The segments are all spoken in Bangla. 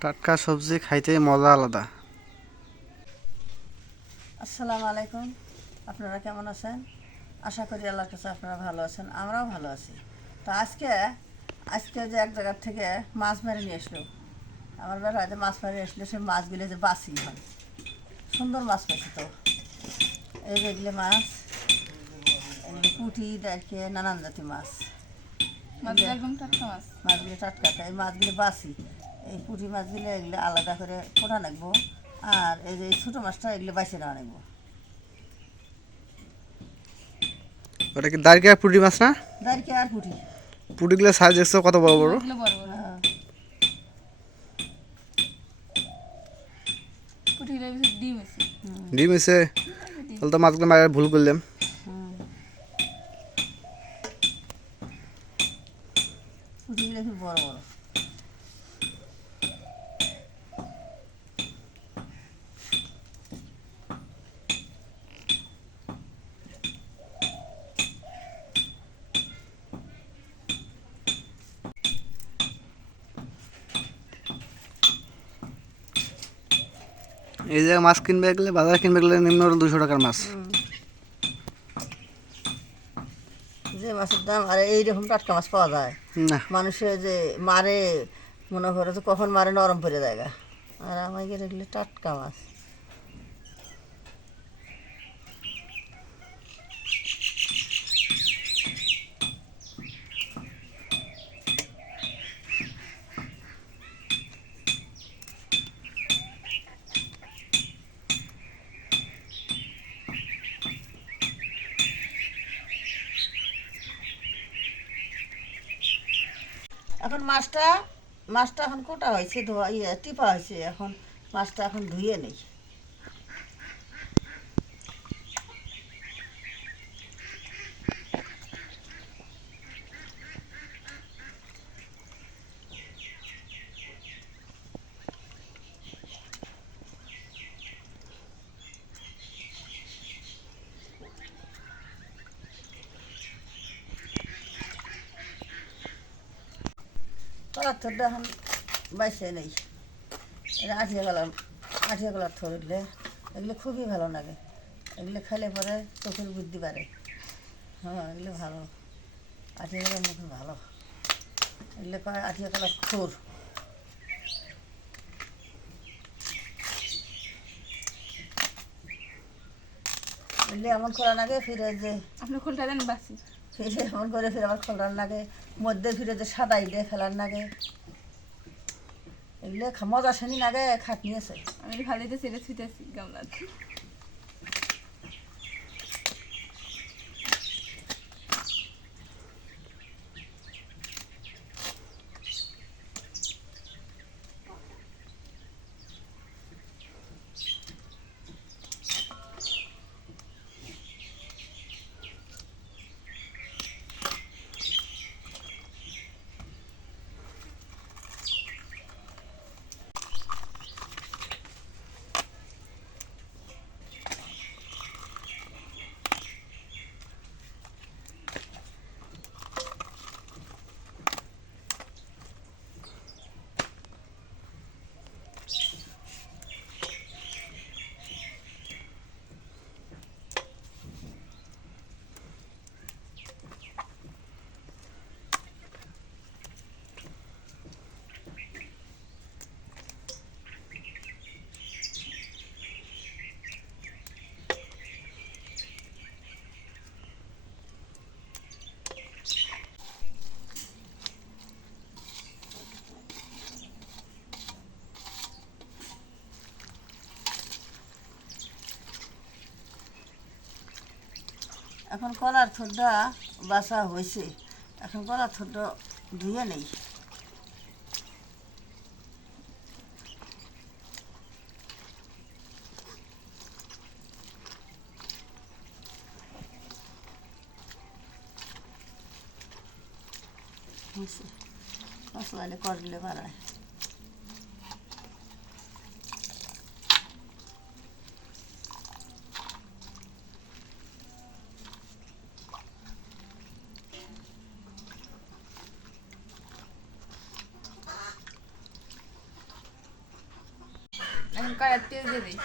টাটকা সবজি খাইতে মজা আলাদা। আসসালামু আলাইকুম, আপনারা কেমন আছেন? আশা করি আল্লাহর কাছে আপনারা ভালো আছেন, আমরাও ভালো আছি। তো আজকে যে এক জায়গার থেকে মাছ মেরে নিয়ে আসলো, আমার বেলা যে মাছ মেরে আসলো, সে মাছগুলো যে বাসি হয়, সুন্দর মাছ পেয়েছে। তো এই যে এগুলো মাছ, এগুলো পুঁটি দেখে নানান জাতি মাছ, একদম টাটকা মাছ। মাছগুলো টাটকা। এই মাছগুলো বাসি, এই পুঁটি মাছগুলো এগুলো আলাদা করে কোটা রাখবো, আর এই যে ছোটো মাছটা এগুলো বাইসে নেওয়া রাখবো। ওটা কি দাঁড়িয়ে পুঁটি মাছ না? দাঁড়িয়ে আর পুঁটি, পুঁটিগুলো সাইজ দেখছো কত বড় বড়। এগুলো বড় বড়। হ্যাঁ, পুঁটিগুলোর ভিতরে ডিম আছে। ডিম হয়েছে, তাহলে তো মাছগুলো মারা ভুল করলাম। পুঁটিগুলো খুব বড় বড়। এই জায়গায় মাছ কিনবে গেলে, বাজারে কিনবে গেলে নিম্ন 200 টাকার মাছ। যে মাছের দাম, আর এইরকম টাটকা মাছ পাওয়া যায় না, মানুষে যে মারে, মনে করে তো কখন মারে নরম পড়ে জায়গা, আর আমাকে এগুলো টাটকা মাছ। এখন মাছটা এখন কোটা হয়েছে, ধোয়া টিপা হয়েছে, এখন মাছটা এখন ধুয়ে নেই। কলার থরটা এখন বাইসে নেই, এটা আঠিয়া কলার থর, এগুলো খুবই ভালো লাগে। এগুলো খেলে পরে চোখের বুদ্ধি বাড়ে। হ্যাঁ, এগুলো ভালো, আঠিয়া কলার মুখে ভালো। এগুলো কয় আঠিয়া কলার থর। এগুলো এমন করা লাগে, ফিরে যে আপনি খোলটা দেন বাসি। ফিরে এমন করে ফিরে আবার খোলার লাগে, মধ্যে ফিরে যে সাদাই দিয়ে ফেলার লাগে। এগুলো মজা শুনি লাগে, খাট নিয়েছে। আমি ভালিতে ছেড়ে ছুটেছি গামলাতে। এখন কলার থরটা বাসা হয়েছে, এখন কলার থরটা ধুয়ে নেই। মশলা করলে বাড়ায়। কড়াই তেল দিয়ে দিই।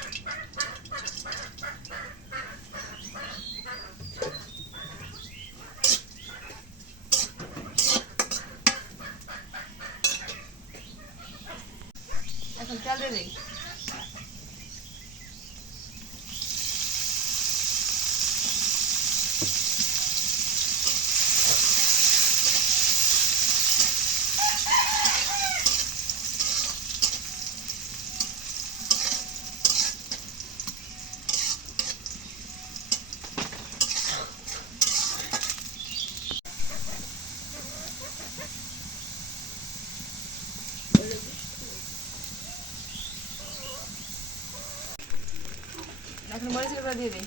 এখন তেল দিয়ে দিই। এখন মরিচের গুঁড়া দিয়ে দিই।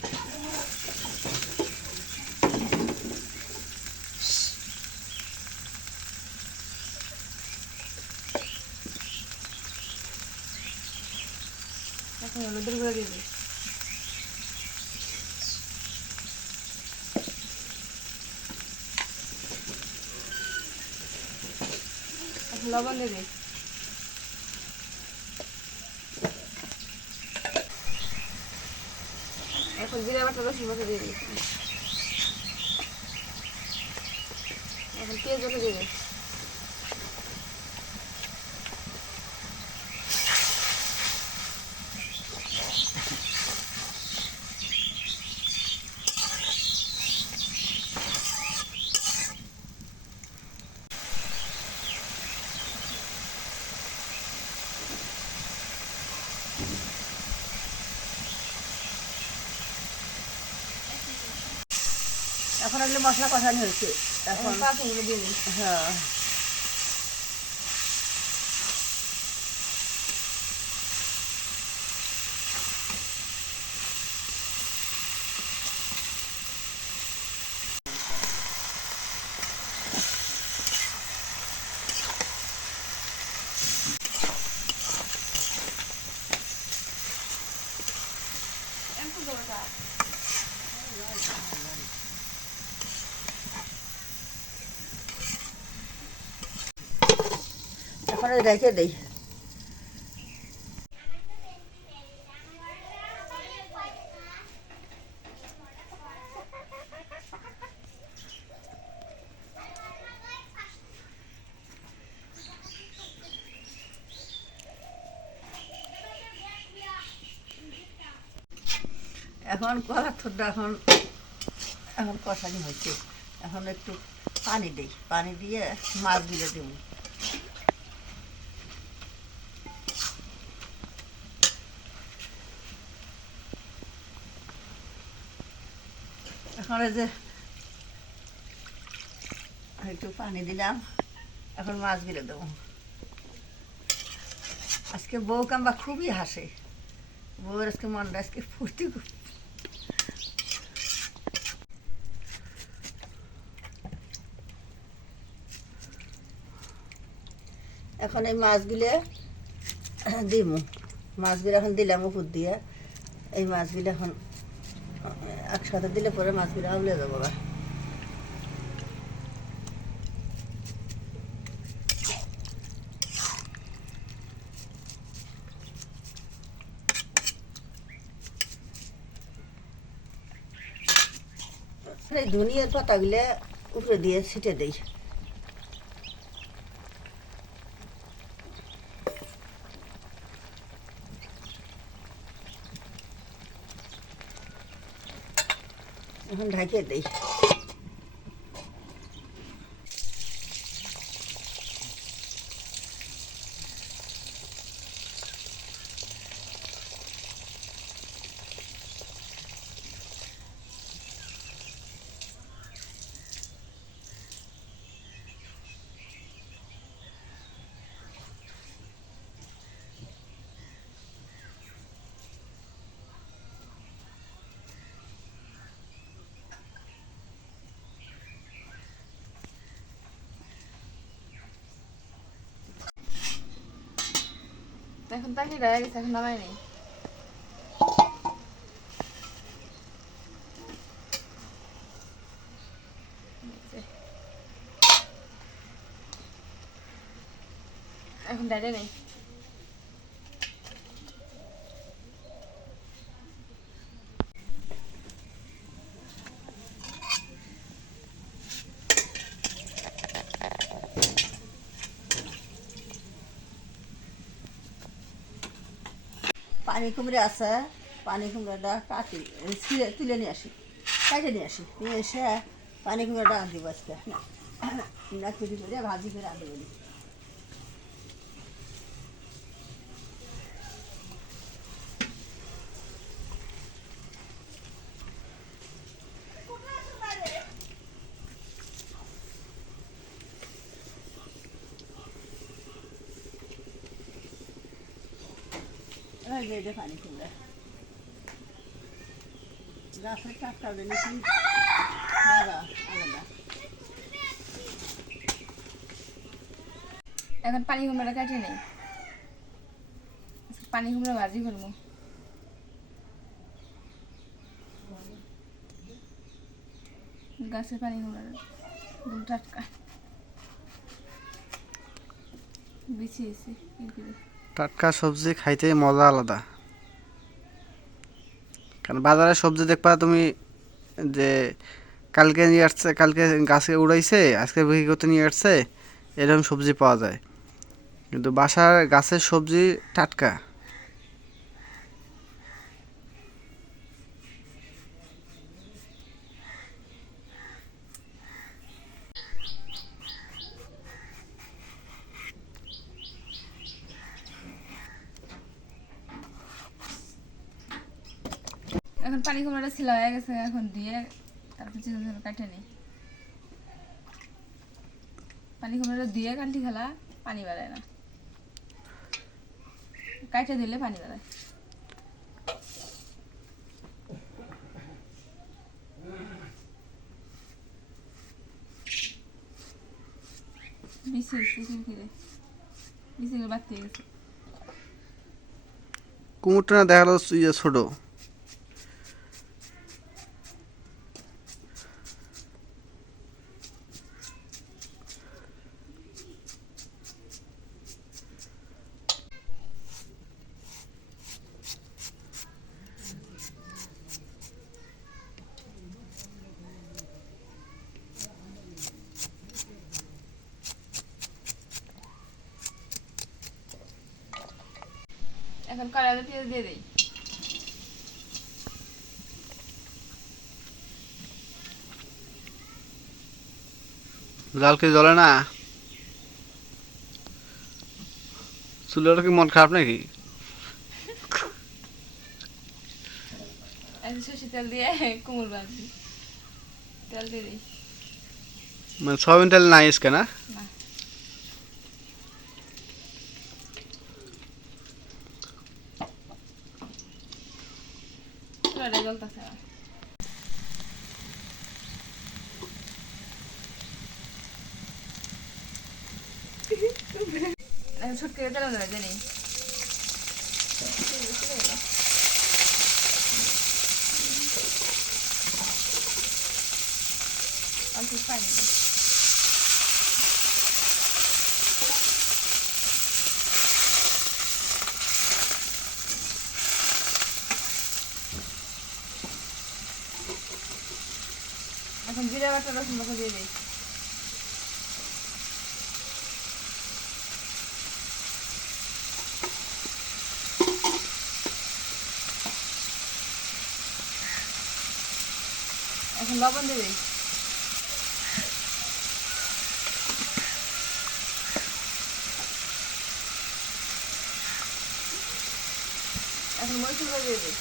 এখন হলুদের গুঁড়া দিয়ে দিই। এখন লবণ দিয়ে দিই। এখন জিরা বাটা রসুন বাটা দিয়ে দিই। এখন পেঁয়াজ বাটা দিয়ে দিই। এখন এগুলো মশলা কষানো হয়েছে, এখন এখন পাতাগুলো দিয়ে দিই। হ্যাঁ এখন রেখে দিই। এখন কলার থোড়টা এখন এখন কষানি হচ্ছে, এখন একটু পানি দিই, পানি দিয়ে মাছগুলো দেবো। এখন এই যে একটু পানি দিলাম, এখন মাছগুলো দেবো। আজকে বউ কাম্বা খুবই হাসে, বউয়ের আজকে মনটা আজকে ফুর্তি খুব। এখন এই মাছগুলো দিব, মাছগুলো এখন দিলাম উপর দিয়ে। এই মাছগুলো এখন একসাথে দিলে পরে মাছগুলো আউলে যাবো আবার। এই ধনিয়ার পাতাগুলো উপরে দিয়ে ছিটে দিই। এখন ঢাকিয়ে দিই। এখন তাকে রয়ে গেছে, এখন নামাই নেই। এখন ডাইরে নেই। পানি কুমড়ে আছে, পানি কুমড়োটা কাটি তুলে নিয়ে আসি, কাটে নিয়ে আসি, নিয়ে এসে পানি কুমড়োটা আনতে বসতে না কুড়ি করে ভাজি করে আনতে বলি। এবার দিয়ে দে পানি কুমড়া, গাছের টাটকা নিয়েছি আলাদা। এখন পানি কুমড়াটা কাটে নেই, পানি কুমড়া ভাজি করবো। গাছের পানি কুমড়া একদম টাটকা বিছিয়েছি। টাটকা সবজি খাইতে মজা আলাদা। কারণ বাজারে সবজি দেখবা তুমি যে কালকে নিয়ে আসছে, কালকে গাছে উড়াইছে, আজকে বিক্রি করতে নিয়ে আসছে, এরকম সবজি পাওয়া যায়। কিন্তু বাসার গাছের সবজি টাটকা। এখন পানি কুমড়াটা ছিল হয়ে গেছে, এখন দিয়ে তারপর চিকন চিকন কাটে নিই। পানি কুমড়াটা দিয়ে কাটলি খেলা পানি বেড়ায় না, কাটে দিলে পানি বেড়ায়। বিছি কিরকিরে বিছি বাড়তে গেছে। কুমড়োটা না দেখা গেলো ছোট। এখন কড়াইতে পেঁয়াজ দিয়ে দিই। জাল কি জ্বলে না? চুলের কি মন খারাপ নাকি? এখন সর্ষের তেল দিয়ে কুমড় ভাজি, তেল দিয়ে দিই। মানে সয়াবিন তেল নাই আজকে না? না, চুলাটা জ্বলতেছে না। এখন ছুটকে তেল ভেজে নিই। অল্প পানি দিই। এখন জিরা বাটা রসুন বাটা দিয়ে দিই। এখন লবণ দিয়ে দিই। এখন মরিচ গুঁড়ো দিয়ে দিই।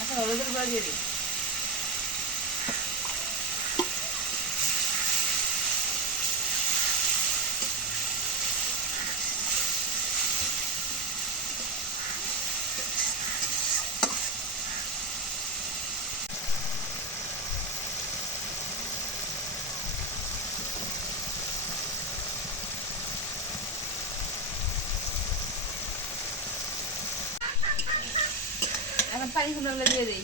এখন হলুদের গুঁড়ো দিয়ে দিই। এখন পানি কুমড়োগুলো দিয়ে দিই।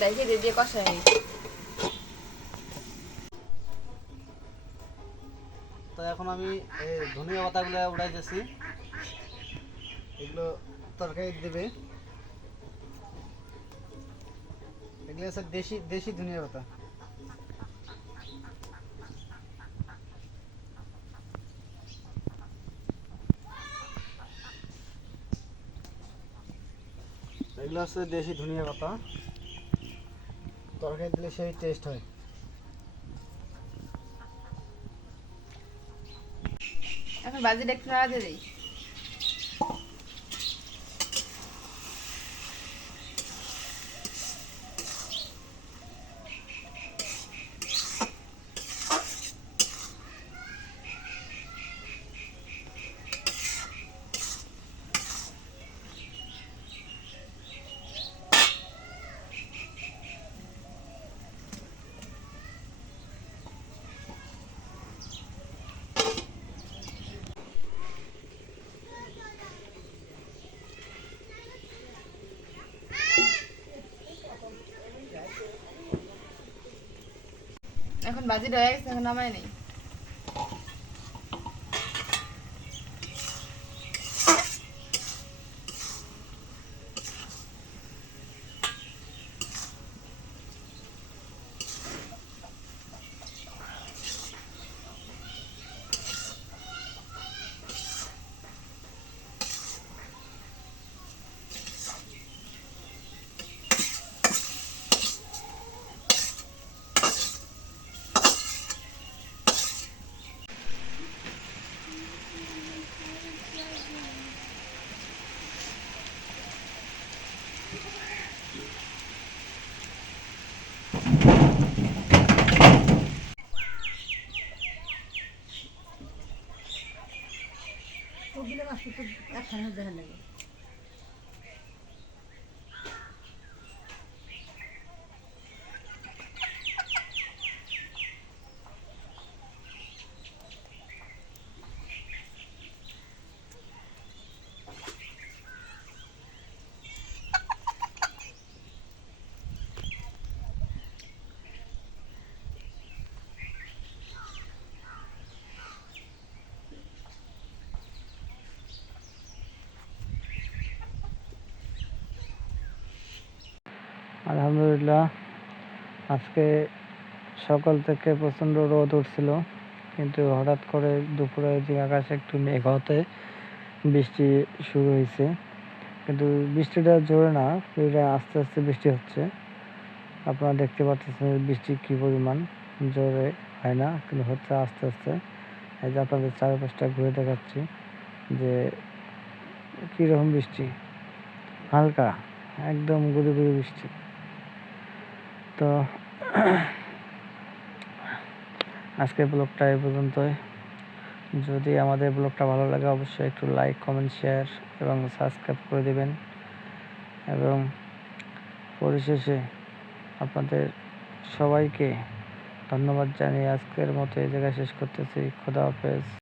ডাইকে দিয়ে কষাই। তো এখন আমি এই ধনিয়া পাতাগুলো উড়াইতেছি, এগুলো তরকারি দেবে। এগুলো হচ্ছে দেশি দেশি ধনিয়া পাতা। এগুলো হচ্ছে দেশি ধনিয়া পাতা, তরকারি দিলে সেই টেস্ট হয়। এখন বাজিটা একটু নাড়া দিয়ে দিই। এখন বাজিটা হয়ে গেছে, এখন নামাই নেই। ওগুলো মাছ তো একখানে দেখা লাগে। আলহামদুলিল্লাহ, আজকে সকাল থেকে প্রচণ্ড রোদ উঠছিল, কিন্তু হঠাৎ করে দুপুরে যে আকাশে একটু মেঘ হতে বৃষ্টি শুরু হয়েছে। কিন্তু বৃষ্টিটা জোরে না, এটা আস্তে আস্তে বৃষ্টি হচ্ছে। আপনারা দেখতে পাচ্ছেন বৃষ্টি কী পরিমাণ, জোরে হয় না কিন্তু হচ্ছে আস্তে আস্তে। এই যে আপনাদের চারপাশটা ঘুরে দেখাচ্ছি যে কীরকম বৃষ্টি, হালকা একদম গুঁড়ি গুঁড়ি বৃষ্টি। তো আজকের ব্লগটা এই পর্যন্তই। যদি আমাদের ব্লগটা ভালো লাগে অবশ্যই একটু লাইক, কমেন্ট, শেয়ার এবং সাবস্ক্রাইব করে দেবেন। এবং পরিশেষে আপনাদের সবাইকে ধন্যবাদ জানিয়ে আজকের মতো এই জায়গায় শেষ করতেছি। খোদা হাফেজ।